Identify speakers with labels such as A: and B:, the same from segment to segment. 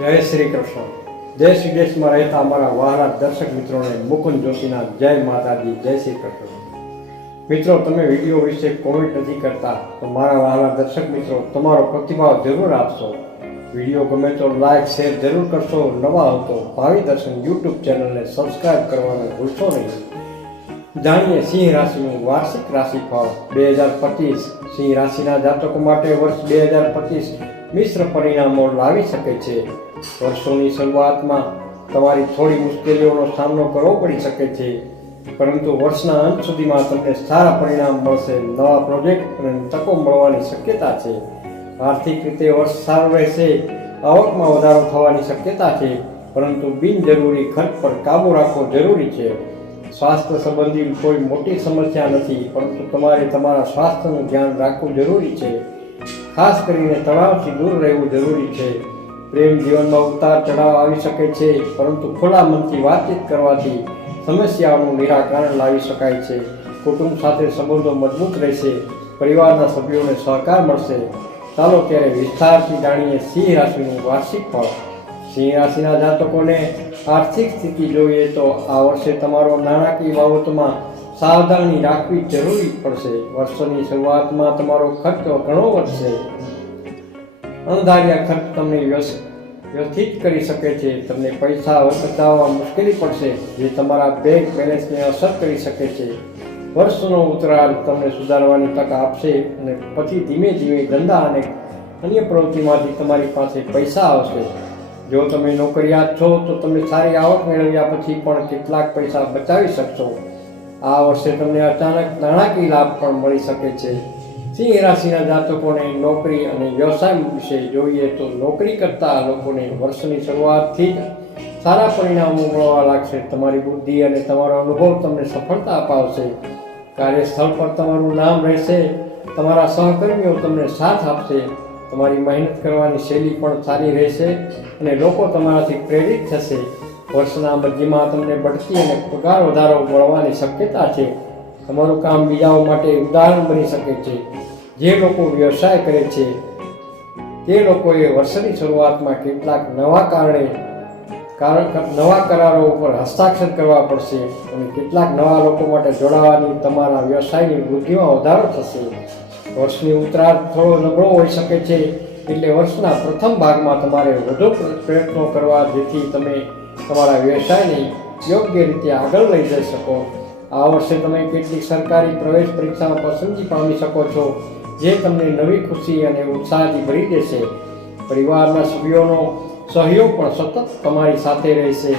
A: જય શ્રી કૃષ્ણ. દેશ વિદેશમાં રહેતા અમારા વહાલા દર્શક મિત્રોને મુકુંદ જોશીના જય માતાજી, જય શ્રી કૃષ્ણ. મિત્રો, તમે વીડિયો વિશે કોમેન્ટ નથી કરતા, તો મારા વહાલા દર્શક મિત્રો, તમારો પ્રતિભાવ જરૂર આપશો. વીડિયો ગમે તો લાઈક શેર જરૂર કરશો. નવા હો તો ભાવિ દર્શન યુટ્યુબ ચેનલને સબસ્ક્રાઇબ કરવાનું ભૂલશો નહીં. જાણીએ સિંહ રાશિનું વાર્ષિક રાશિફળ બે હજાર પચીસ. સિંહ રાશિના જાતકો માટે વર્ષ બે હજાર પચીસ મિશ્ર પરિણામો લાવી શકે છે. વર્ષોની શરૂઆતમાં તમારી થોડી મુશ્કેલીઓનો સામનો કરવો પડી શકે છે. પરંતુ વર્ષના અંત સુધીમાં તમને સારા પરિણામ મળશે, નવા પ્રોજેક્ટ અને તકો મળવાની શક્યતા છે. આર્થિક રીતે વર્ષ સારું રહેશે, આવકમાં વધારો થવાની શક્યતા છે, પરંતુ બિનજરૂરી ખર્ચ પર કાબૂ રાખવો જરૂરી છે. સ્વાસ્થ્ય સંબંધી કોઈ મોટી સમસ્યા નથી, પરંતુ તમારે તમારા સ્વાસ્થ્યનું ધ્યાન રાખવું જરૂરી છે. ખાસ કરીને તણાવથી દૂર રહેવું જરૂરી છે. પ્રેમ જીવનમાં ઉતાર ચઢાવ આવી શકે છે, પરંતુ ખુલ્લા મનથી વાતચીત કરવાથી સમસ્યાઓનું નિરાકરણ લાવી શકાય છે. કુટુંબ સાથે સંબંધો મજબૂત રહેશે, પરિવારના સભ્યોને સહકાર મળશે. ચાલો ત્યારે વિસ્તારથી જાણીએ સિંહ રાશિનું વાર્ષિક ફળ. સિંહ રાશિના જાતકોને આર્થિક સ્થિતિ જોઈએ તો આ વર્ષે તમારો નાણાકીય બાબતોમાં સાવધાની રાખવી જરૂરી પડશે. વર્ષની શરૂઆતમાં તમારો ખર્ચ ઘણો વધશે. અણધાર્યા ખર્ચ તમને વ્યથિત કરી શકે છે. તમને પૈસા બચાવવા મુશ્કેલી પડશે, જે તમારા બેંક બેલેન્સને અસર કરી શકે છે. વર્ષનો ઉતરાળ તમને સુધારવાની તક આપશે અને પછી ધીમે ધીમે ધંધા અને અન્ય પ્રવૃત્તિમાંથી તમારી પાસે પૈસા આવશે. જો તમે નોકરિયાત છો, તો તમે સારી આવક મેળવ્યા પછી પણ કેટલાક પૈસા બચાવી શકશો. આ વર્ષે તમને અચાનક નાણાકીય લાભ પણ મળી શકે છે. સિંહ રાશિના જાતકોને નોકરી અને વ્યવસાય વિશે જોઈએ તો નોકરી કરતા લોકોને વર્ષની શરૂઆતથી જ સારા પરિણામો મળવા લાગશે. તમારી બુદ્ધિ અને તમારો અનુભવ તમને સફળતા અપાવશે. કાર્યસ્થળ પર તમારું નામ રહેશે. તમારા સહકર્મીઓ તમને સાથ આપશે. તમારી મહેનત કરવાની શૈલી પણ સારી રહેશે અને લોકો તમારાથી પ્રેરિત થશે. વર્ષના મધ્યમાં તમને બઢતી અને પગાર વધારો મળવાની શક્યતા છે. તમારું કામ બીજાઓ માટે ઉદાહરણ બની શકે છે. જે લોકો વ્યવસાય કરે છે, તે લોકોએ વર્ષની શરૂઆતમાં કેટલાક નવા કારણે કારણ નવા કરારો ઉપર હસ્તાક્ષર કરવા પડશે અને કેટલાક નવા લોકો માટે જોડાવાની તમારા વ્યવસાયની વૃદ્ધિમાં વધારો થશે. વર્ષની ઉત્તરાર્ધ થોડો નબળો હોઈ શકે છે, એટલે વર્ષના પ્રથમ ભાગમાં તમારે વધુ પ્રયત્નો કરવા જેથી તમે તમારા વ્યવસાયને યોગ્ય રીતે આગળ લઈ જઈ શકો. આ વર્ષે તમે કેટલીક સરકારી પ્રવેશ પરીક્ષામાં પસંદગી પામી શકો છો. જે તમને નવી ખુશી અને ઉત્સાહથી ભરી દેશે. પરિવારના સભ્યોનો સહયોગ પણ સતત તમારી સાથે રહેશે.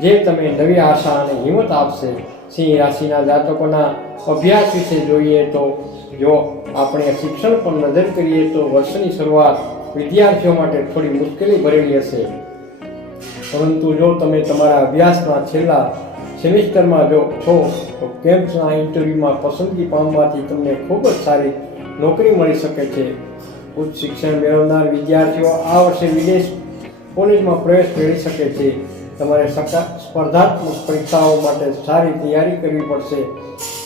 A: જે તમે નવી આશા અને હિંમત આપશે. સિંહ રાશિના જાતકોના અભ્યાસ વિશે જોઈએ તો જો આપણે શિક્ષણ પર નજર કરીએ તો વર્ષની શરૂઆત વિદ્યાર્થીઓ માટે થોડી મુશ્કેલી ભરેલી હશે. પરંતુ જો તમે તમારા અભ્યાસના છેલ્લા સેમિસ્ટરમાં જો છો, તો કેમ્પના ઇન્ટરવ્યૂમાં પસંદગી પામવાથી તમને ખૂબ જ સારી નોકરી મળી શકે છે. ઉચ્ચ શિક્ષણ મેળવનાર વિદ્યાર્થીઓ આ વર્ષે વિદેશ કોલેજમાં પ્રવેશ મેળવી શકે છે. તમારે સ્પર્ધાત્મક પરીક્ષાઓ માટે સારી તૈયારી કરવી પડશે.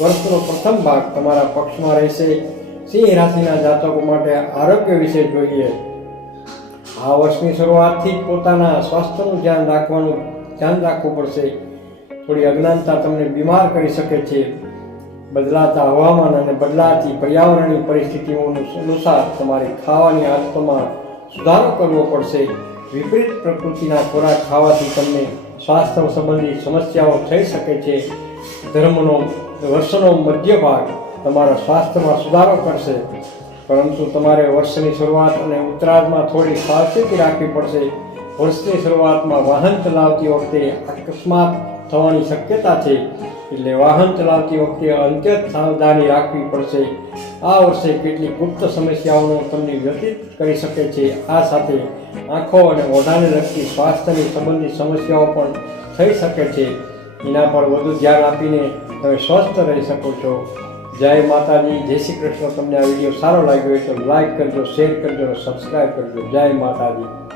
A: વર્ષનો પ્રથમ ભાગ તમારા પક્ષમાં રહેશે. સિંહ રાશિના જાતકો માટે આરોગ્ય વિશે જોઈએ. આ વર્ષની શરૂઆતથી પોતાના સ્વાસ્થ્યનું ધ્યાન રાખવાનું, ધ્યાન રાખવું પડશે. થોડી અજ્ઞાનતા તમને બીમાર કરી શકે છે. બદલાતા હવામાન અને બદલાતી પર્યાવરણની પરિસ્થિતિઓ અનુસાર તમારે ખાવાની આદતોમાં સુધારો કરવો પડશે. વિપરીત પ્રકૃતિના ખોરાક ખાવાથી તમને સ્વાસ્થ્ય સંબંધી સમસ્યાઓ થઈ શકે છે. ધર્મનો, વર્ષનો મધ્ય ભાગ તમારા સ્વાસ્થ્યમાં સુધારો કરશે. પરંતુ તમારે વર્ષની શરૂઆત અને ઉત્તરાર્ધમાં થોડી સાવચેતી રાખવી પડશે. વર્ષની શરૂઆતમાં વાહન ચલાવતી વખતે અકસ્માત થવાની શક્યતા છે. એટલે વાહન ચલાવતી વખતે અંત્યત સાવધાની રાખવી પડશે. આ વર્ષે કેટલીક ગુપ્ત સમસ્યાઓનો તમને વ્યતીત કરી શકે છે. આ સાથે આંખો અને ઓઢાને લગતી સ્વાસ્થ્યની સંબંધિત સમસ્યાઓ પણ થઈ શકે છે. એના પર વધુ ધ્યાન આપીને તમે સ્વસ્થ રહી શકો છો. જય માતાજી, જય શ્રી કૃષ્ણ. તમને આ વીડિયો સારો લાગ્યો હોય તો લાઈક કરજો, શેર કરજો સબસ્ક્રાઈબ કરજો. જય માતાજી.